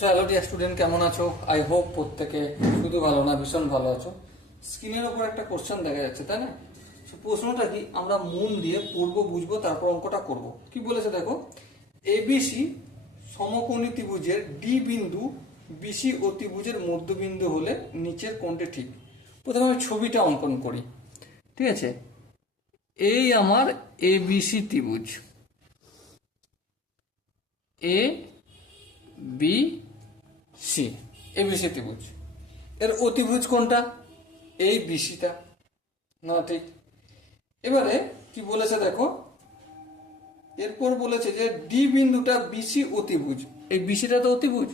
Hello dear student, কেমন আছো? I hope প্রত্যেকে শুধু ভালো না, ভীষণ ভালো আছো। স্ক্রিনের ওপর একটা কোশ্চেন দেখা যাচ্ছে, তাই না? প্রশ্নটা কি, আমরা মন দিয়ে পড়বো, বুঝবো, তারপর অঙ্কটা করব। কি বলেছে দেখো, এবিসি সমকোণী ত্রিভুজের ডি বিন্দু বিসি ও ত্রিভুজের মধ্যবিন্দু হলে নিচের কোণটি ঠিক। প্রথমে আমি ছবিটা অঙ্কন করি, ঠিক আছে? এই আমার এবিসি ত্রিভুজ, এ বি সি, এবিসি ত্রিভুজ। এর অতিভুজ কোনটা? এই বিসিটা না? ঠিক। এবারে কি বলেছে দেখো, এরপর বলেছে যে ডি বিন্দুটা বিসি অতিভুজ। এই বিসিটা তো অতিভুজ,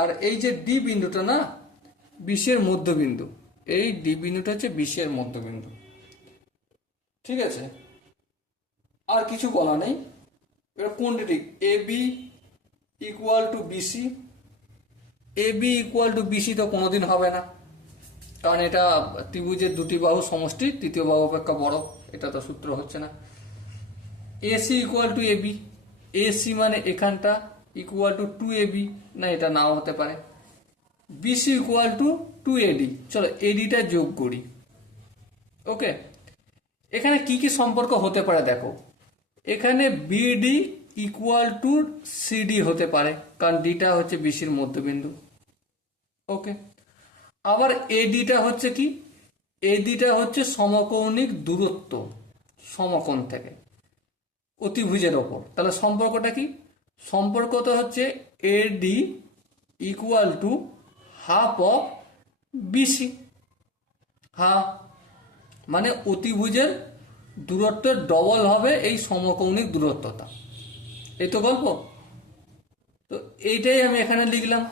আর এই যে ডি বিন্দুটা না, বিসি এর মধ্যবিন্দু। এই ডি বিন্দুটা হচ্ছে বিসি এর মধ্যবিন্দু, ঠিক আছে? আর কিছু বলা নেই। এবার কোনটি ঠিক? A B equal to BC. A B equal to BC তো কোনোদিন হবে না, কারণ এটা ত্রিভুজের দুটি বাহু সমষ্টি, তৃতীয় বাহু অপেক্ষা বড়। এটা তো সূত্র হচ্ছে না। AC equal to AB, AC মানে এখানটা ইকুয়াল টু টু এবি, না এটা নাও হতে পারে। বিসি ইকুয়াল টু টু এডি, চলো এডিটা যোগ করি। ওকে, এখানে কি কি সম্পর্ক হতে পারে দেখো। এখানে বিডি ইকুয়াল টু সিডি হতে পারে, কারণ ডিটা হচ্ছে বিসির মধ্যবিন্দু। ওকে, আবার এডিটা হচ্ছে কি? এডিটা হচ্ছে সমকৌণিক দূরত্ব সমকোণ থেকে অতিভুজের ওপর। তাহলে সম্পর্কটা কি? সম্পর্কটা হচ্ছে AD equal to half of BC. হ্যাঁ, মানে অতিভুজের দূরত্বের ডবল হবে এই সমকৌণিক দূরত্বটা। এই তো গল্প। তো এইটাই আমি এখানে লিখলাম।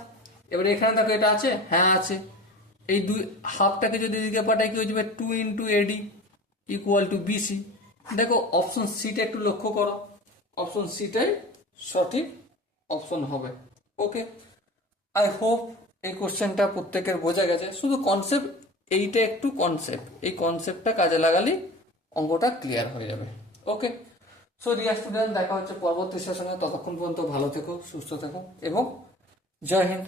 এবার এখানে দেখো এটা আছে, হ্যাঁ আছে। এই দুই হাফটাকে যদি দিকে পাঠাই কি হয়ে যাবে? Two into AD equal to BC. দেখো অপশন সিটা একটু লক্ষ্য করো, অপশন সিটাই সঠিক অপশন হবে। ওকে, আই হোপ এই কোশ্চেনটা প্রত্যেকের বোঝা গেছে। শুধু কনসেপ্ট, এইটা একটু কনসেপ্ট, এই কনসেপ্টটা কাজে লাগালেই অঙ্কটা ক্লিয়ার হয়ে যাবে। ওকে, সো ডিয়ার স্টুডেন্ট, দেখা হচ্ছে পরবর্তী সেশনে। ততক্ষণ পর্যন্ত ভালো থেকো, সুস্থ থেকো এবং জয় হিন্দ।